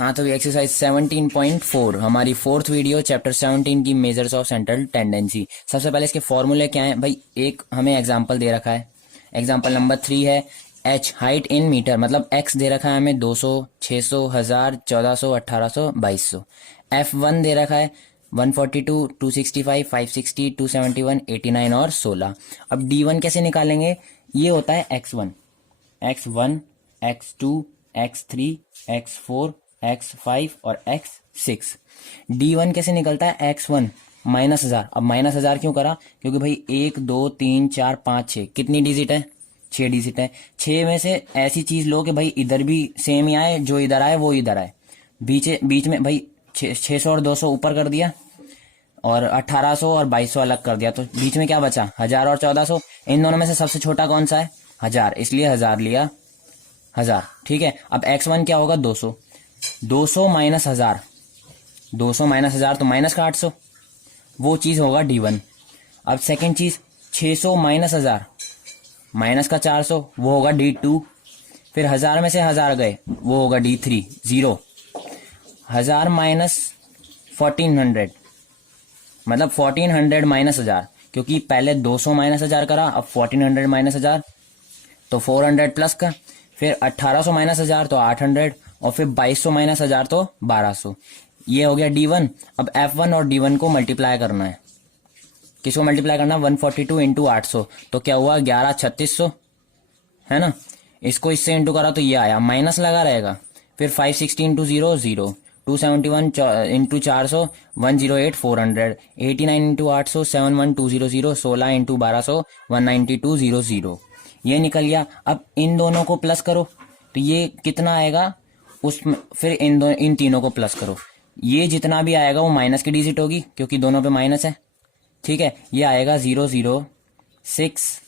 हाँ तो एक्सरसाइज 17.4 हमारी फोर्थ वीडियो चैप्टर 17 की मेजर्स ऑफ सेंट्रल टेंडेंसी। सबसे पहले इसके फॉर्मूले क्या है भाई, एक हमें एग्जांपल दे रखा है। एग्जांपल नंबर 3 है h हाइट इन मीटर, मतलब x दे रखा है हमें 200, 600, 1000, 1400, 1800, 2200। f1 दे रखा है 142, 265, 560, 271, 89 और 16। अब d1 कैसे निकालेंगे, ये होता है x1, x2, x3, x4, x5 और x6। d1 कैसे निकलता है, x1 -1000। अब -1000 क्यों करा, क्योंकि भाई 1 2 3 4 5 6 कितनी डिजिट है, 6 डिजिट है। 6 में से ऐसी चीज लो कि भाई इधर भी सेम ही आए, जो इधर आए वो इधर आए। बीच में भाई 600 और 200 ऊपर कर दिया और 1800 और 2200 अलग कर दिया, तो बीच में क्या बचा, 1000 और 1400। इन दोनों में से सबसे छोटा कौन सा है, 1000, इसलिए 1000 लिया, 1000। ठीक है, अब x1 क्या होगा, 200। 200 माइनस 1000, 200 माइनस 1000 तो माइनस का 800, वो चीज होगा d1। अब सेकंड चीज 600 माइनस 1000, माइनस का 400, वो होगा d2। फिर 1000 में से 1000 गए, वो होगा d3, 0। 1000 माइनस 1400, मतलब 1400 माइनस 1000, क्योंकि पहले 200 माइनस 1000 करा, अब 1400 माइनस 1000 तो 400 प्लस का। फिर 1800 माइनस 1000 तो 800, और फिर 2200 माइनस 1000 तो 1200। ये हो गया d1। अब f1 और d1 को मल्टीप्लाई करना है। किसको मल्टीप्लाई करना, 142 इंटू 800, तो क्या हुआ 11 3600, है ना। इसको इससे इंटू करा तो ये आया, माइनस लगा रहेगा। फिर 560 इंटू 0 0, 271 इंटू 400 108 400, 89 इंटू 800 71200, 16 इंटू 1200 19200। ये निकल गया। अब इन दोनों को प्लस करो तो ये कितना आएगा, उसमें फिर इन तीनों को प्लस करो, ये जितना भी आएगा वो माइनस की डिजिट होगी क्योंकि दोनों पे माइनस है। ठीक है, ये आएगा 0 0 6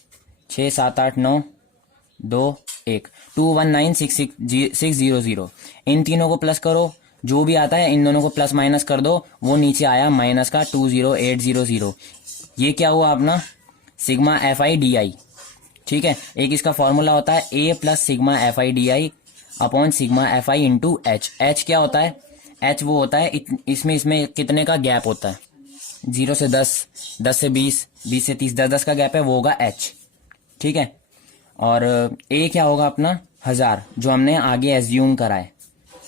6 7 8 9 2 1 219 600। इन तीनों को प्लस करो, जो भी आता है इन दोनों को प्लस माइनस कर दो, वो नीचे आया माइनस का 20800। ये क्या हुआ अपना सिग्मा FI/DI। ठीक है, एक इसका फॉर्मूला होता है A plus sigma FI/DI upon sigma FI into H। H क्या होता है, H वो होता है इसमें कितने का गैप होता है, 0 से 10, 10 से 20, 20 से 30, 10 का गैप है, वो होगा H। ठीक है, और A क्या होगा अपना 1000, जो हमने आगे एज्यूम करा है,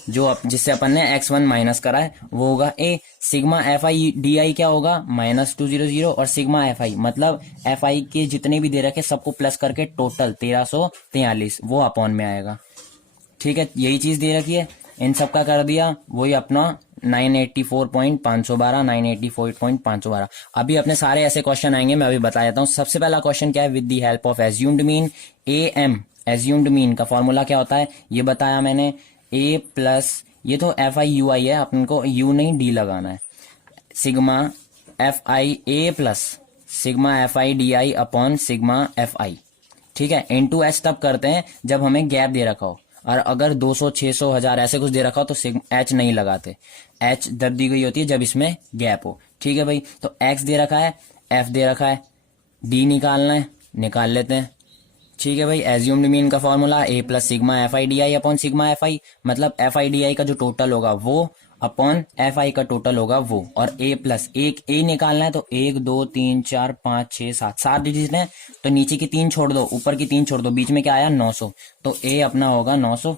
जिससे अपन ने x1 माइनस करा है, वो होगा A। सिग्मा FI/DI क्या होगा -200, और सिग्मा FI मतलब FI के जितने भी दे रखे सबको प्लस करके टोटल 1343, वो अपॉन में आएगा। ठीक है, यही चीज दे रखी है, इन सब का कर दिया, वही अपना 984.512, 984.512। अभी अपने सारे ऐसे क्वेश्चन आएंगे, मैं अभी बता देता हूँ। सबसे पहला क्वेश्चन क्या है, with the help of assumed mean AM। Assumed mean का फॉर्मूला क्या होता है ये बताया मैंने, A प्लस, ये तो FI/UI है, अपन को U नहीं D लगाना है, sigma FI/A plus sigma FI/DI upon sigma FI। ठीक है, इनटू H तब करते हैं जब हमें गैप दे रखा हो, और अगर 200 600 1000 ऐसे कुछ दे रखा हो तो H नहीं लगाते, H दब दी गई होती है जब इसमें गैप हो। ठीक है भाई, तो X दे रखा है, F दे रखा है, D निकालना है, निकाल लेते हैं। ठीक है भाई, एज्यूम्ड मीन का formula A plus sigma FI/DI upon sigma FI, मतलब FI/DI का जो टोटल होगा वो अपॉन FI का टोटल होगा वो, और A प्लस एक A निकालना है, तो 1 2 3 4 5 6 7 डिजिट है, तो नीचे की 3 छोड़ दो, ऊपर की 3 छोड़ दो, बीच में क्या आया 900, तो A अपना होगा 900।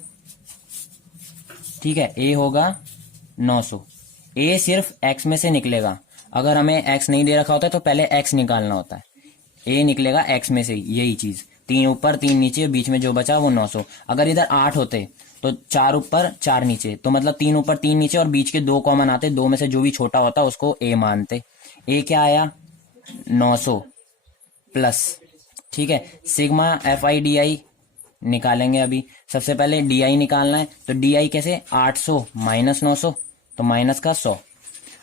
ठीक है, A होगा 900। A सिर्फ X में से निकलेगा, अगर हमें X नहीं दे रखा होता है तो पहले X निकालना होता है, A निकलेगा X में से, यही चीज, 3 ऊपर 3 नीचे, बीच में जो बचा वो 900। अगर इधर 8 होते तो 4 ऊपर 4 नीचे, तो मतलब 3 ऊपर 3 नीचे, और बीच के 2 कॉमन आते, 2 में से जो भी छोटा होता उसको A मानते। A क्या आया 900 प्लस। ठीक है, सिग्मा FI/DI निकालेंगे। अभी सबसे पहले DI निकालना है, तो DI कैसे, 800 माइनस 900 तो माइनस का 100,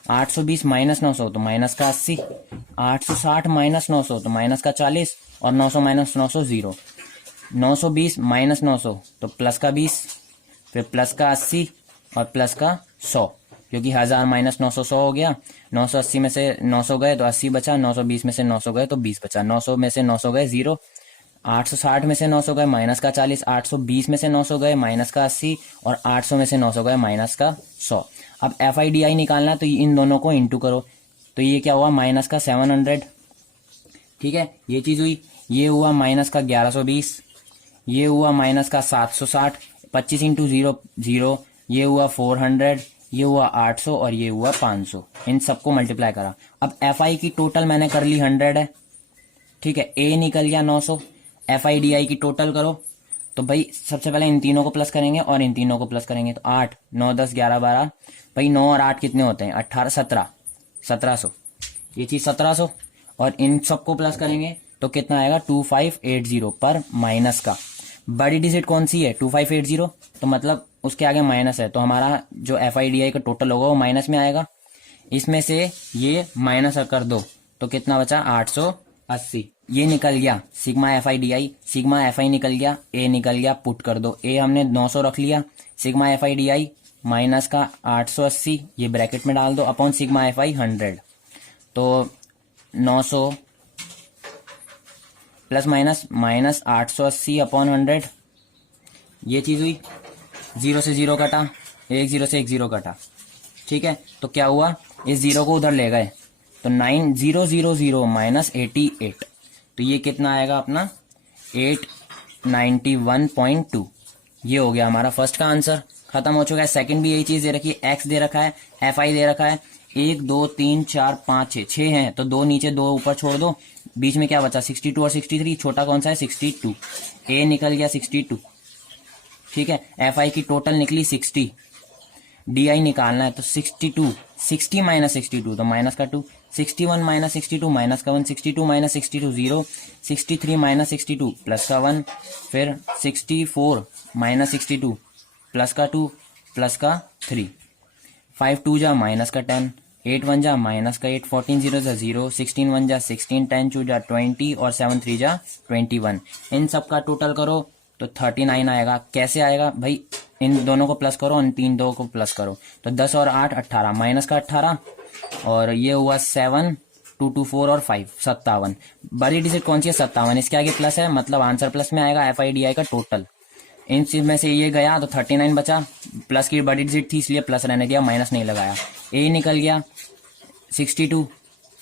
820 माइनस 900 तो माइनस का 80, 860 माइनस 900 तो माइनस का 40, और 900 माइनस 900 0, 920 माइनस 900 तो प्लस का 20, फिर प्लस का 80 और प्लस का 100, क्योंकि 1000 माइनस 900 100 हो गया। 980 में से 900 गए तो 80 बचा, 920 में से 900 गए तो 20 बचा, 900 में से 900 गए 0, 860 में से 900 गए माइनस का 40, 820 में से 900 गए माइनस का 80 और 800 में से 900 गए माइनस का 100। अब एफ आई डी आई निकालना है तो इन दोनों को इंटू करो, तो ये क्या हुआ माइनस का 700। ठीक है, ये चीज हुई। ये हुआ माइनस का 1120, ये हुआ माइनस का 760, 25 इंटू 0 0, ये हुआ 400, ये हुआ 800 और ये हुआ 500। इन सबको मल्टीप्लाई करा। अब एफ आई की टोटल मैंने कर ली 100 है। ठीक है, ए निकल गया 900। एफ आई डी आई की टोटल करो, तो भाई सबसे पहले इन तीनों को प्लस करेंगे और इन तीनों को प्लस करेंगे, तो 8 9 10 11 12, भाई 9 और 8 कितने होते हैं 18 17, 1700। ये चीज 1700 और इन सबको प्लस करेंगे तो कितना आएगा 2580 पर माइनस का बड़ी डिजिट कौन सी है 2580, तो मतलब उसके आगे माइनस है, तो हमारा जो एफ आई डी आई का टोटल होगा वो माइनस में आएगा। इसमें से ये माइनस कर दो तो कितना बचा 880। ये निकल गया sigma F I D I, sigma F I निकल गया, ए निकल गया, पुट कर दो। ए हमने 900 रख लिया, sigma F I D I minus का 880 ये ब्रैकेट में डाल दो अपॉन सिग्मा एफ आई 100, तो 900 प्लस माइनस माइनस 880 अपॉन 100। ये चीज हुई, 0 से 0 कटा, 10 से 10 कटा। ठीक है, तो क्या हुआ इस 0 को उधर ले गए तो 9000 माइनस 88, तो ये कितना आएगा अपना 891.2। ये हो गया हमारा फर्स्ट का आंसर, खत्म हो चुका है। सेकंड भी यही चीज दे रखी है, एक्स दे रखा है, एफ आई दे रखा है, 1 2 3 4 5 6 6 हैं, तो 2 नीचे 2 ऊपर छोड़ दो, बीच में क्या बचा 62 और 63, छोटा कौन सा है 62, ए निकल गया 62। ठीक है, एफ आई की टोटल निकली 60, डी आई निकालना है तो 62, 60 माइनस 62 तो माइनस का 2, 61 माइनस 62 माइनस का 1, 62 माइनस 62 0, 63 माइनस 62 प्लस का 1, फिर 64 माइनस 62 प्लस का 2 प्लस का 3, 5 2 जा माइनस का 10, 8 1 जा माइनस का 8, 14 0 जा 0, 16 1 जा 16, 10 2 जा 20 और 7 3 जा 21। इन सब का टोटल करो तो 39 आएगा। कैसे आएगा भाई, इन दोनों को प्लस करो और इन तीन दो को प्लस करो, तो 10 और 8 18 माइनस का 18 और ये हुआ 7 2 2 4 और 5 57। बड़ी डिजिट कौन सी है 57, इसके आगे प्लस है मतलब आंसर प्लस में आएगा एफ आई डी आई का टोटल। इन चीज में से ये गया तो 39 बचा, प्लस की बड़ी डिजिट थी इसलिए प्लस रहने दिया, माइनस नहीं लगाया। ए निकल गया 62,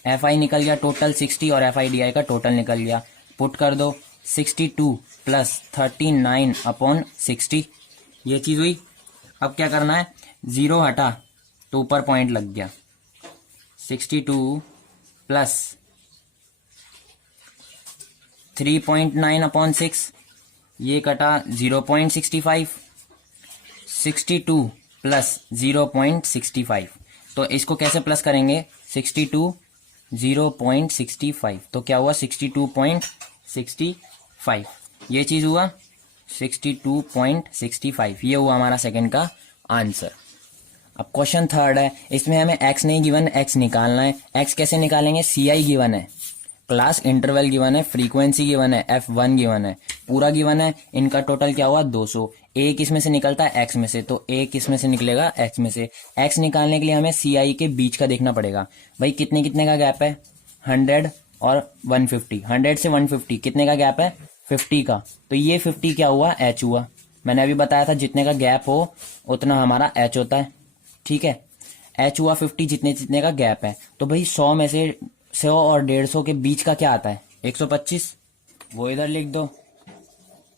एफ आई निकल गया टोटल 60 और एफ आई डी आई का टोटल निकल गया। पुट कर दो 62 प्लस 39 अपॉन 60, ये चीज हुई। अब क्या करना है, 0 हटा तो ऊपर पॉइंट लग गया, 62 प्लस 3.9 अपॉन 6, ये कटा 0.65, 62 प्लस 0.65, तो इसको कैसे प्लस करेंगे 62 0.65, तो क्या हुआ 62.65, ये चीज हुआ 62.65, ये हुआ हमारा सेकंड का आंसर। अब क्वेश्चन थर्ड है, इसमें हमें एक्स नहीं गिवन, एक्स निकालना है। एक्स कैसे निकालेंगे, सी आई गिवन है, क्लास इंटरवल गिवन है, फ्रीक्वेंसी गिवन है, F1 गिवन है, पूरा गिवन है। इनका टोटल क्या हुआ 200। ए किस में से निकलता है एक्स में से, तो ए किस में से निकलेगा एक्स में से। एक्स निकालने के लिए हमें सी आई के बीच का देखना पड़ेगा, भाई कितने कितने का गैप है 100 और 150, 100 से 150 कितने का गैप है 50 का, तो ये 50 क्या हुआ एच हुआ। मैंने अभी बताया था जितने का गैप हो उतना हमारा एच होता है। ठीक है, एच हुआ 50 जितने जितने का गैप है, तो भाई 100 में से 100 और 150 के बीच का क्या आता है 125, वो इधर लिख दो।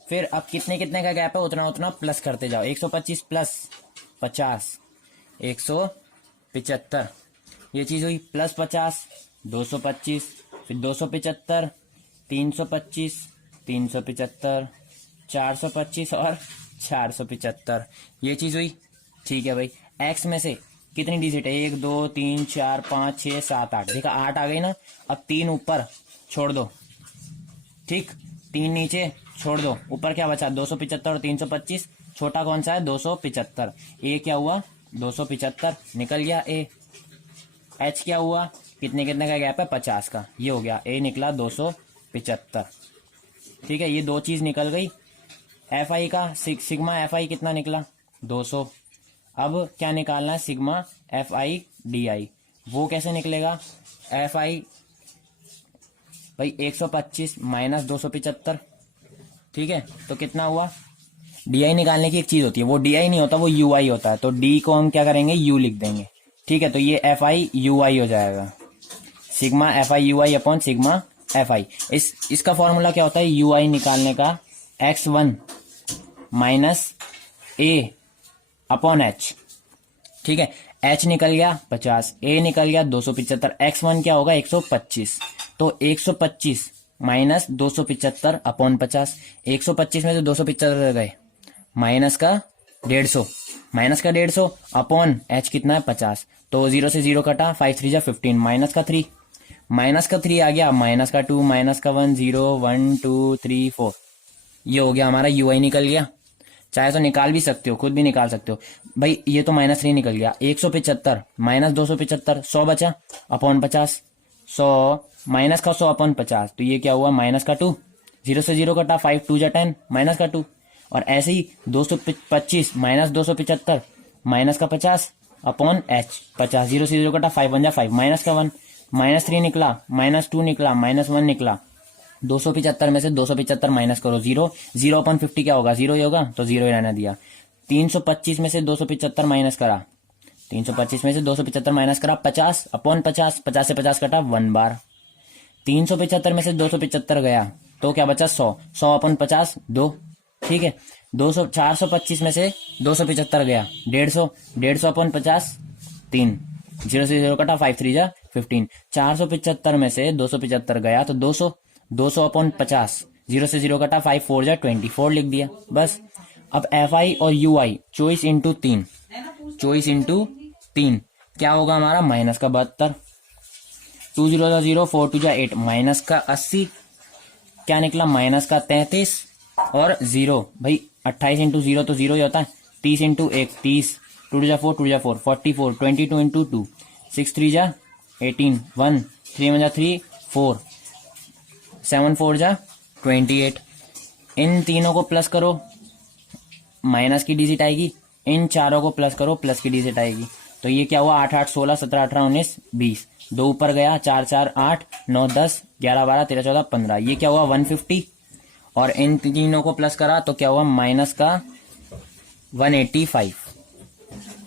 फिर अब कितने कितने का गैप है उतना उतना प्लस करते जाओ, 125 प्लस 50 175, ये चीज हुई, प्लस 50 225, फिर 275 325 375 425 और 475, ये चीज हुई। ठीक है भाई, एक्स में से कितनी डिजिट है 1 2 3 4 5 6 7 8, देखा 8 आ गई ना। अब 3 ऊपर छोड़ दो, ठीक 3 नीचे छोड़ दो, ऊपर क्या बचा 275 और 325, छोटा कौन सा है 275। ए क्या हुआ 275 निकल गया ए। एच क्या हुआ कितने कितने का गैप है 50 का, ये हो गया ए निकला 275। ठीक है, ये दो चीज निकल गई। एफ आई का सिग्मा एफ आई कितना निकला 200। अब क्या निकालना है sigma F I D I, वो कैसे निकलेगा एफ आई भाई 125 माइनस 275 ठीक है, तो कितना हुआ, डी निकालने की एक चीज होती है, वो डी नहीं होता, वो यू आई होता है, तो डी को हम क्या करेंगे, यू लिख देंगे। ठीक है, तो ये एफ आई यू आई हो जाएगा, sigma F I you I upon sigma F I. इसका फॉर्मूला क्या होता है, यू आई निकालने का, एक्स वन माइनस ए अपॉन एच। ठीक है, एच निकल गया 50, ए निकल गया 275, एक्स वन क्या होगा 125, तो 125 माइनस 275 अपॉन 50, 125 में से 275 गए, माइनस का 150, माइनस का 150 अपॉन एच कितना है 50, तो 0 से 0 कटा, 5 3 जा 15, माइनस का 3, माइनस का 3 आ गया, माइनस का 2, माइनस का 1, 0 1 2 3 4, ये हो गया हमारा यू आई निकल गया। चाहे तो निकाल भी सकते हो, खुद भी निकाल सकते हो भाई, ये तो -3 निकल गया, 175 माइनस 275, 100 बचा अपॉन 50, 100 माइनस का 100 अपॉन 50, तो ये क्या हुआ माइनस का 2, 0 से 0 कटा, 5 2 जा 10, माइनस का 2, और ऐसे ही 225 माइनस 275 माइनस का 50 अपॉन एच 50, 0 से 0 कटा, 5 1 जा 5, माइनस का 1, -3 निकला, -2 निकला, -1 निकला, 275 में से 275 माइनस करो, 0 0 अपॉन 50 क्या होगा, 0 ही होगा, तो 0 ही रहने दिया। 325 में से 275 माइनस करा, 325 में से 275 माइनस करा, 50 अपॉन 50, 50 से 50 कटा 1 बार, 375 में से 275 गया, तो क्या बचा 100, 100 अपॉन 50 2, ठीक है, 200 425 में से 275 गया, 150, 150 अपॉन 50 3, 0 से 0 कटा, 5 3 जा 15, 475 में से 275 गया, तो 200, 200 अपॉन 50, 0 से 0 कटा, 5 4 जा 24 लिख दिया बस। अब एफ आई और you I choice into 3, choice into 3 क्या होगा हमारा, माइनस का 72, 2 0 जा 0, 4 2 जा 8, माइनस का 80 क्या निकला, माइनस का 33, और 0 भाई 28 इंटू 0 तो 0 ही होता है, 30 इंटू 1 30, 2 जा 4 2 जा 4 44, 22 इंटू 2 6 3 जा 18, 1 3 जा 3 4, 7 4 जा 28, इन तीनों को प्लस करो, माइनस की डिजिट आएगी, इन चारों को प्लस करो, प्लस की डिजिट आएगी, तो ये क्या हुआ 8 8 16 17 18 19 20, 2 ऊपर गया, 4 4 8 9 10 11 12 13 14 15, ये क्या हुआ 150, और इन तीनों को प्लस करा तो क्या हुआ माइनस का 185,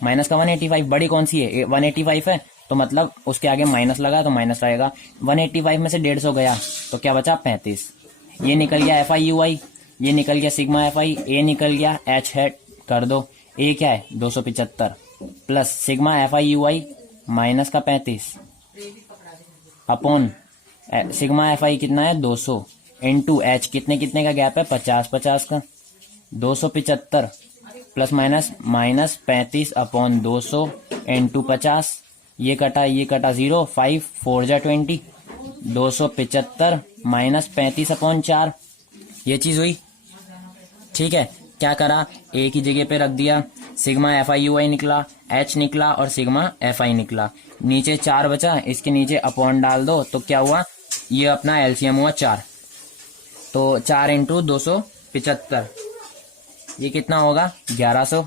माइनस का 185, बड़ी कौन सी है 185 है, तो मतलब उसके आगे माइनस लगा तो माइनस रहेगा, 185 में से 150 गया तो क्या बचा 35, ये निकल गया एफ आई यू आई, ये निकल गया सिग्मा एफ आई, ए निकल गया, एच है कर दो, ए क्या है 275 plus sigma F I you I minus का 35 अपॉन सिग्मा एफ आई कितना है 200 इंटू एच कितने कितने का गैप है 50 50 का, 275 plus minus minus 35 upon 200 into 50, ये कटा 0, 5 4 जा 20, 275 माइनस 35 अपॉन 4, ये चीज हुई। ठीक है, क्या करा, ए की जगह पे रख दिया, सिग्मा एफ आई यू आई निकला, एच निकला और सिग्मा एफ आई निकला, नीचे 4 बचा, इसके नीचे अपॉन डाल दो, तो क्या हुआ, ये अपना एलसीएम हुआ 4, तो 4 इंटू 275, ये कितना होगा 1100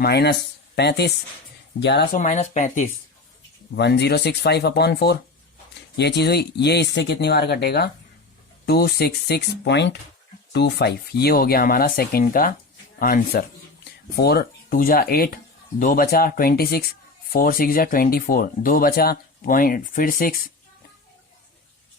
माइनस 35, 1100 माइनस 35 1065 अपॉन 4, ये चीज हुई। ये इससे कितनी बार कटेगा 266.25, ये हो गया हमारा सेकंड का आंसर। 4 2 जा 8, 2 बचा 26, 4 6 जा 24, 2 बचा पॉइंट फिर 6,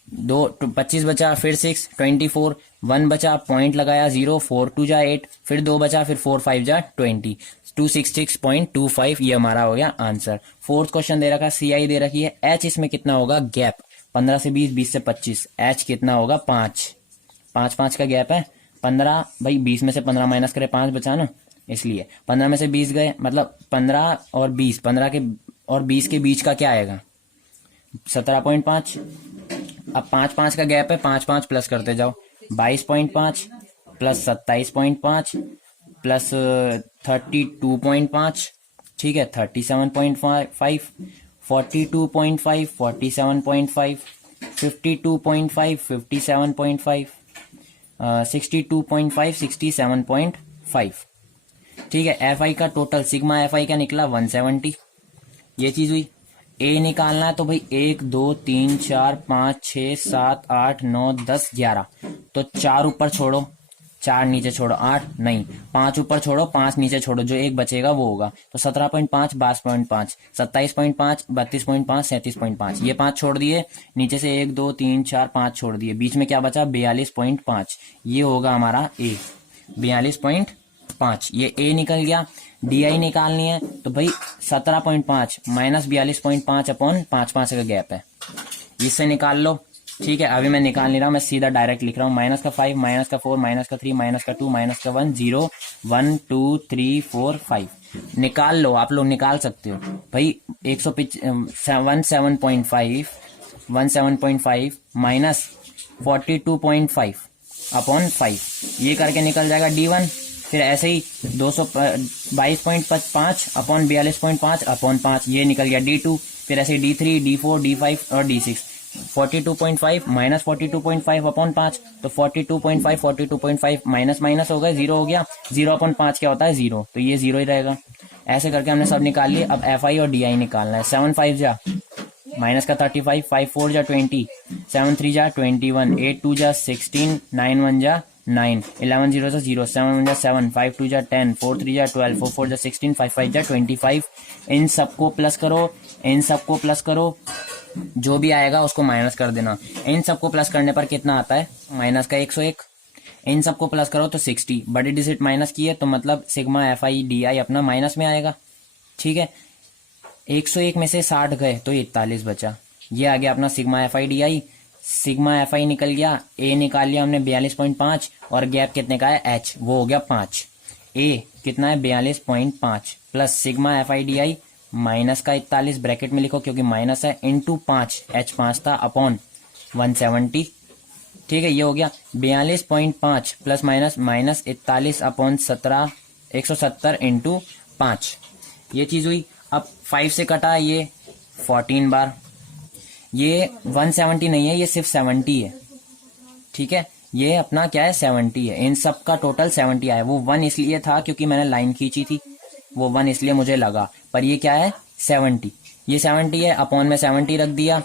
2 25 बचा फिर 6 24, 1 बचा पॉइंट लगाया 0, 4 2 जा 8, फिर 2 बचा फिर 4 5 जा 20, 266.25 ये हमारा हो गया आंसर। फोर्थ क्वेश्चन दे रखा है, सी आई दे रखी है, एच इसमें कितना होगा गैप 15 से 20, 20 से 25, एच कितना होगा 5 5 5 का गैप है 15, भाई 20 में से 15 माइनस करे 5 बचा ना, इसलिए 15 में से 20 गए, मतलब 15 और 20, 15 के और 20 के बीच का क्या आएगा 17.5, अब 5 5 का गैप है, 5 5 प्लस करते जाओ, 22.5 प्लस 27.5 प्लस 32.5, ठीक है 37.5, 42.5, 47.5, 52.5, 57.5, 62.5, 67.5, ठीक है। एफ आई का टोटल सिग्मा एफ आई का निकला 170, ये चीज हुई। ए निकालना है तो भाई 1 2 3 4 5 6 7 8 9 10 11, तो 4 ऊपर छोड़ो, 4 नीचे छोड़ो 8 नहीं, 5 ऊपर छोड़ो 5 नीचे छोड़ो, जो एक बचेगा वो होगा। तो 17.5 22.5 27.5 32.5 37.5, ये 5 छोड़ दिए, नीचे से 1 2 3 4 5 छोड़ दिए, बीच में क्या बचा 42.5, ये होगा हमारा ए 42.5, ये ए निकल गया। डी आई निकालनी है तो भाई 17.5 माइनस 42.5 अपॉन 5 का गैप है, इससे निकाल लो। ठीक है, अभी मैं निकाल नहीं रहा हूं, मैं सीधा डायरेक्ट लिख रहा हूं। माइनस का 5 माइनस का 4 माइनस का 3 माइनस का 2 माइनस का 1 0 1 2 3 4 5 निकाल लो, आप लोग निकाल सकते हो भाई। 17.5 माइनस 42.5 अपॉन 5, ये करके निकल जाएगा D1। फिर ऐसे ही 222.5 अपॉन 42.5 अपॉन 5, ये निकल गया D2। फिर ऐसे D3 D4 D5 और D6। 42.5 माइनस 42.5 अपॉन 5, तो 42.5 माइनस माइनस हो गए, 0 हो गया। 0 अपॉन 5 क्या होता है 0, तो ये 0 ही रहेगा। ऐसे करके हमने सब निकाल लिए। अब FI और DI निकालना है। 7 5 जा माइनस का 35, 5 4 जा 20, 7 3 जा 21, 8 2 जा 16, 9 1 जा 9, 11 0 जा 0, 7 1 जा 7, 5 2 जा 10, 4 3 जा 12, 4 4 जा 16, 5 5 जा 25। इन सबको प्लस करो, इन सबको प्लस करो, जो भी आएगा उसको माइनस कर देना। इन सबको प्लस करने पर कितना आता है माइनस का 101। इन सबको प्लस करो तो 60, बड़ी डिजिट माइनस की है तो मतलब सिग्मा FI DI अपना माइनस में आएगा। ठीक है, 101 में से 60 गए तो 41 बचा, ये आ गया अपना sigma FI DI। Sigma FI निकल गया, ए निकाल लिया हमने 42.5 और गैप कितने का है H, वो हो गया 5। ए कितना है 42.5 plus sigma FI DI minus का 41 ब्रैकेट में लिखो क्योंकि माइनस है, इंटू 5 H5 था अपॉन 170। ठीक है, ये हो गया 42.5 plus minus minus 41 upon 17 170 into 5, ये चीज हुई। अब 5 से कटा ये 14 बार, ये 170 नहीं है, ये सिर्फ 70 है। ठीक है, ये अपना क्या है 70 है, इन सब का टोटल 70 आया। वो 1 इसलिए था क्योंकि मैंने लाइन खींची थी, वो 1 इसलिए मुझे लगा, पर ये क्या है 70, ये 70 है, अपॉन में 70 रख दिया।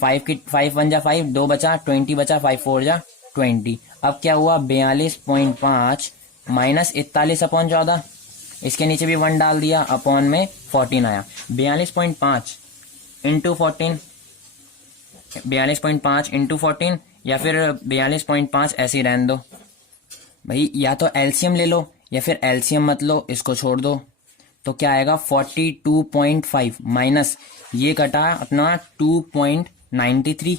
5 1 जा 5, 2 बचा 20 बचा, 5 4 जा 20। अब क्या हुआ 42.5 माइनस 41 अपॉन 14, इसके नीचे भी 1 डाल दिया, अपॉन में 14 आया। 42.5 इंटू 14, 42.5 इंटू 14 या फिर 42.5 ऐसे ही रहने दो भाई, या तो एलसीएम ले लो या फिर एलसीएम मत लो, इसको छोड़ दो। तो क्या आएगा 42.5 माइनस ये कटा अपना 2.93,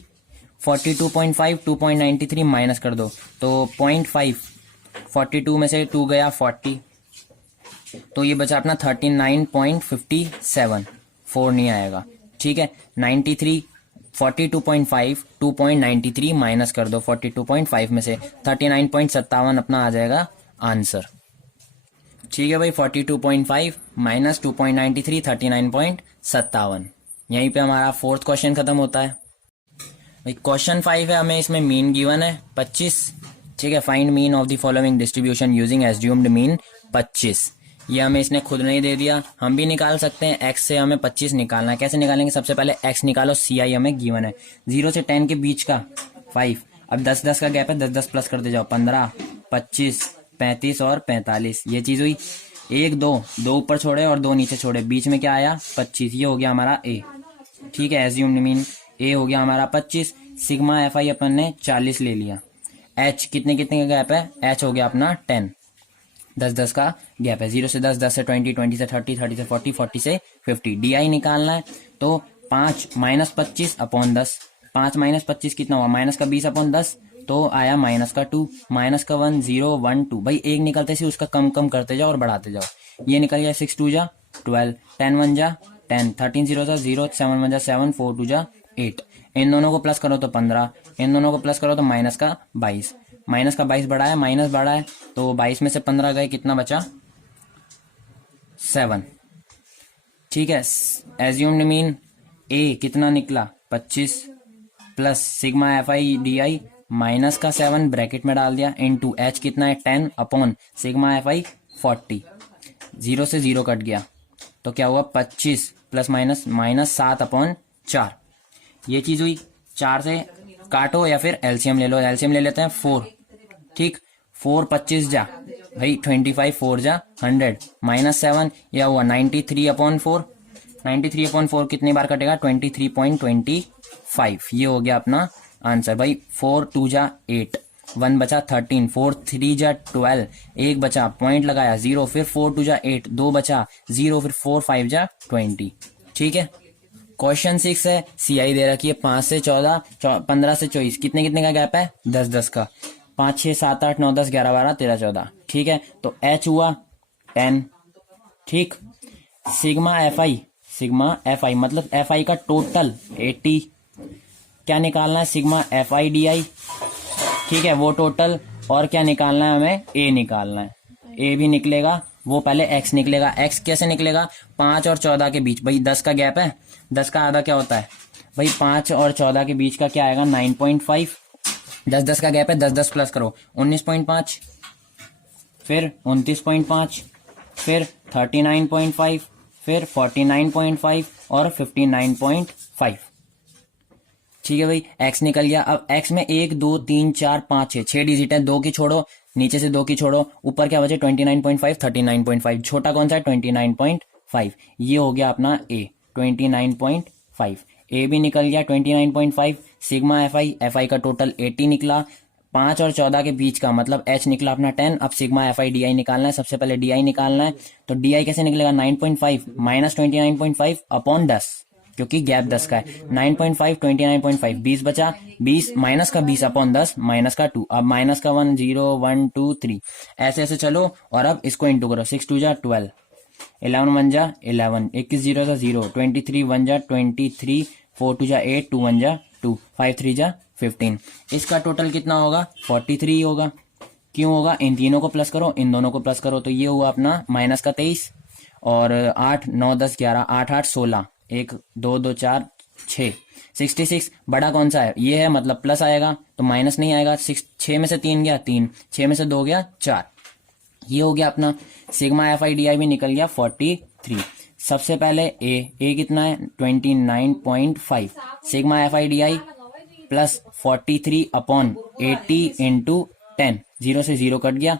42.5 2.93 माइनस कर दो तो 0.5, 42 में से 2 गया 40, तो ये बचा अपना 39.57, 4 नहीं आएगा। ठीक है, 93 42.5 2.93 माइनस कर दो 42.5 में से, 39.57 अपना आ जाएगा आंसर। ठीक है भाई, 42.5 माइनस 2.93 39.57, यहीं पे हमारा 4th क्वेश्चन खत्म होता है। भाई क्वेश्चन 5 है, हमें इसमें मीन गिवन है 25। ठीक है, find mean of the following distribution using assumed mean 25। ये हमें इसने खुद नहीं दे दिया, हम भी निकाल सकते हैं। x से हमें 25 निकालना है, कैसे निकालेंगे? सबसे पहले x निकालो, CI हमें गिवन है 0 से 10 के बीच का 5, अब 10 10 का गैप है, 10 10 प्लस करते जाओ, 15 25 35 और 45, ये चीज हुई। 1 2 2 ऊपर छोड़े और 2 नीचे छोड़े, बीच में क्या आया 25, ये हो गया हमारा a। ठीक है, एज्यूम्ड मीन a हो गया हमारा 25। सिग्मा FI अपन ने 40 ले लिया। h कितने कितने का गैप है? h हो गया अपना 10, 10 10 का गैप है, 0 से 10 10 से 20 20 से 30 30 से 40 40 से 50। DI निकालना है तो 5 माइनस 25 अपॉन 10, 5 माइनस 25 कितना हुआ माइनस का 20 अपॉन 10, तो आया माइनस का 2, माइनस का 1 0 1 2। भाई एक निकलते से उसका कम कम करते जाओ और बढ़ाते जाओ। ये निकल गया 6 2 जा 12, 10 1 जा 10, 13 0 जा 0, 7 1 जा 7, 4 2 जा 8। इन दोनों को प्लस करो तो 15, इन दोनों को प्लस करो तो माइनस का 22, माइनस का 22 बढ़ा है, माइनस बढ़ा है, तो 22 में से 15 गए, कितना बचा 7। ठीक है, एज्यूम्ड मीन a कितना निकला 25 plus sigma FI DI minus का 7 ब्रैकेट में डाल दिया, इनटू h कितना है 10 अपॉन सिग्मा FI 40, 0 से 0 कट गया तो क्या हुआ 25 प्लस माइनस माइनस 7 अपॉन 4, ये चीज हुई। 4 से काटो या फिर एलसीएम ले लो, एलसीएम ले लेते हैं 4। ठीक, 4 25 जा भाई 25, 4 जा 100 -7 या हुआ 93/4। 93/4 कितनी बार कटेगा? 23.25। ये हो गया अपना आंसर भाई। 4 2 जा 8, 1 बचा 13, 4 3 जा 12, 1 बचा, पॉइंट लगाया 0, फिर 4 2 जा 8, 2 बचा 0, फिर 4 5 जा 20। ठीक है। क्वेश्चन 6 है, सीआई दे रखी है 5 से 14, 15 से 24, कितने कितने का गैप है? 10 10 का। 5 6 7 8 9 10 11 12 13 14। ठीक है, तो एच हुआ 10। ठीक। सिग्मा एफ आई मतलब एफ आई का टोटल 80। क्या निकालना है? Sigma F I D I. ठीक है, वो टोटल। और क्या निकालना है हमें? ए निकालना है। ए भी निकलेगा, वो पहले एक्स निकलेगा। एक्स कैसे निकलेगा? 5 और 14 के बीच, भाई 10 का गैप है, 10 का आधा क्या होता है भाई? 5 और 14 के बीच का क्या आएगा? 9.5। 10 10 का गैप है, 10 10 प्लस करो 19.5, फिर 29.5, फिर 39.5, फिर 49.5 और 59.5। ठीक है भाई, एक्स निकल गया। अब एक्स में 1 2 3 4 5 6 डिजिट है। 2 की छोड़ो, नीचे से 2 की छोड़ो, ऊपर क्या बचे? 29.5 39.5। छोटा कौन सा है? 29.5। ये हो गया अपना ए 29.5। ए भी निकल गया 29.5। सिग्मा एफ आई का टोटल 80 निकला। 5 और 14 के बीच का मतलब एच निकला अपना 10। अब sigma F I D I निकालना है। सबसे पहले डी आई निकालना है, तो डी आई कैसे निकलेगा? 9.5 माइनस 29.5 अपॉन 10, क्योंकि गैप 10 का है। 9.5 29.5, 20 बचा, 20 माइनस का 20 अपॉन 10 माइनस का 2। अब माइनस का 1 0 1 2 3 ऐसे ऐसे चलो, और अब इसको इंटू करो। 6 2 जा 12, 11 1 जा 11, 21 0 जा 0, 23 1 जा 23, 4 2 जा 8, 2 1 जा 2, 5 3 जा 15। इसका टोटल कितना होगा? 43 होगा। क्यों होगा? इन तीनों को प्लस करो, इन दोनों को प्लस करो, तो ये हुआ अपना माइनस का 23 और 8 9 10 11, 8 8 16, 1 2 2 4 6, 66। बड़ा कौन सा है? ये है, मतलब प्लस आएगा तो माइनस नहीं आएगा। 6 में से 3 गया 3, 6 में से 2 गया 4। ये हो गया अपना। Sigma F I D I भी निकल गया 43। सबसे पहले ए कितना है? 29.5। Sigma F I D I plus 43 upon 80 into 10, 0 से 0 कट गया,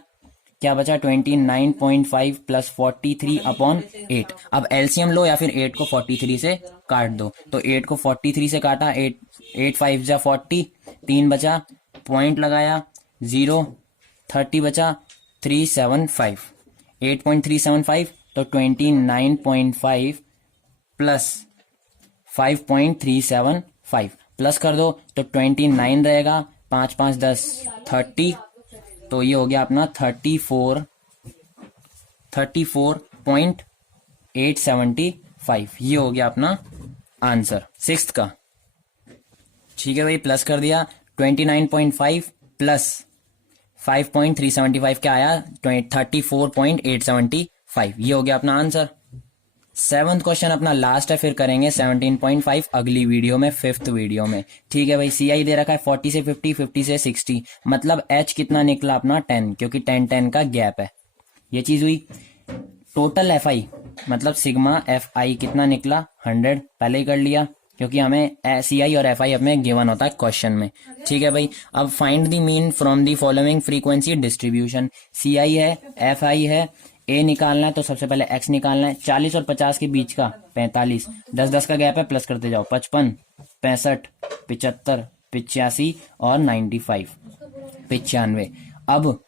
क्या बचा? 29.5 प्लस 43 अपॉन 8। अब एलसीएम लो या फिर 8 को 43 से काट दो, तो 8 को 43 से काटा, 8 5 जा 40, 3 बचा, पॉइंट लगाया 0, 30 बचा 375, 8.375, तो 29.5 प्लस 5.375 प्लस कर दो तो 29 रहेगा, 5 5 10 30, तो ये हो गया अपना 34.875। ये हो गया अपना आंसर 6th का। ठीक है भाई, प्लस कर दिया। 29.5 प्लस 5.375 क्या आया? 34.875। ये हो गया अपना आंसर। 7th क्वेश्चन अपना लास्ट है, फिर करेंगे 17.5 अगली वीडियो में, 5th वीडियो में। ठीक है भाई, सीआई दे रखा है 40 से 50, 50 से 60, मतलब एच कितना निकला अपना? 10, क्योंकि 10 10 का गैप है। ये चीज हुई। टोटल एफ आई मतलब सिग्मा एफ आई कितना निकला? 100। पहले ही कर लिया, क्योंकि हमें सी आई और एफ आई अपने गिवन होता है क्वेश्चन में। ठीक है भाई, अब find the mean from the following frequency distribution. C I है, एफ आई है, ए निकालना है, तो सबसे पहले एक्स निकालना है। 40 और 50 के बीच का 45, 10 10 का गैप है, प्लस करते जाओ। 55 65 75 85 और 95 95। अब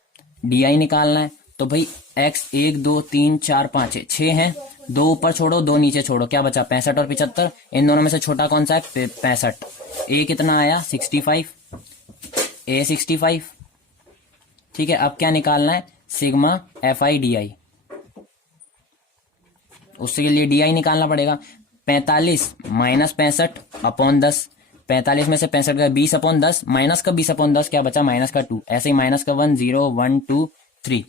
डी आई निकालना है, तो भाई एक्स 1 2 3 4 5 6 है, 2 ऊपर छोड़ो 2 नीचे छोड़ो, क्या बचा? 65 और 75। इन दोनों में से छोटा कौन सा है? 65। ए कितना आया? 65, ए 65। ठीक है, अब क्या निकालना है? Sigma F I D I. उसके लिए डी आई निकालना पड़ेगा। 45 माइनस 65 अपॉन 10, 45 में से 65 का 20 अपॉन 10, माइनस का 20 अपॉन 10 क्या बचा? माइनस का 2। ऐसे ही माइनस का 1 0 1 2 3।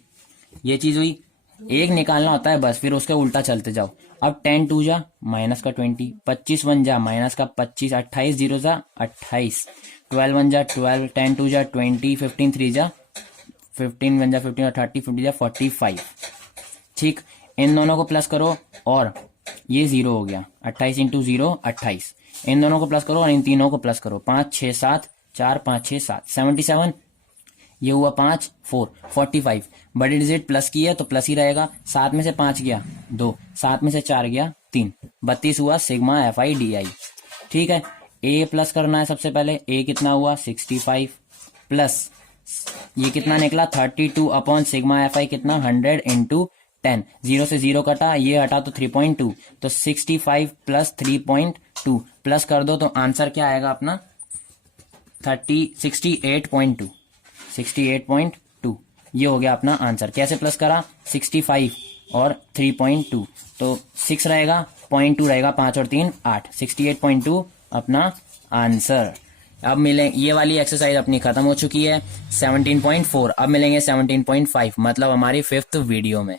ये चीज हुई। एक निकालना होता है बस, फिर उसके उल्टा चलते जाओ। अब 10 2 जा माइनस का 20, 25 1 जा माइनस का 25, 28 0 जा 28, 12 1 जा 12, 10 2 जा 20, 15 3 जा 15 1 जा 15 और 30 50 जा 45। ठीक, इन दोनों को प्लस करो और ये 0 हो गया। 28 इंटू 0 28। इन दोनों को प्लस करो और इन तीनों को प्लस करो। 5 6 7 4 5 6 7 77। ये हुआ 5 4 45। बड़ी डिजिट प्लस की है तो प्लस ही रहेगा। 7 में से 5 गया 2, 7 में से 4 गया 3, 32 हुआ सिग्मा FIDI। ठीक है, ए प्लस करना है सबसे पहले। ए कितना हुआ 65 प्लस ये कितना निकला 32 अपॉन सिग्मा FI कितना 100 इंटू 10। 0 से 0 कटा, ये हटा तो 3.2, तो 65 प्लस 3.2 प्लस कर दो तो आंसर क्या आएगा अपना 68.2। 68.2 ये हो गया अपना आंसर। कैसे प्लस करा 65 और 3.2 तो 6 रहेगा, 0.2 रहेगा, 5 और 3 8, 68.2 अपना आंसर। अब मिले ये वाली एक्सरसाइज अपनी खत्म हो चुकी है 17.4। अब मिलेंगे 17.5 मतलब हमारी 5th वीडियो में।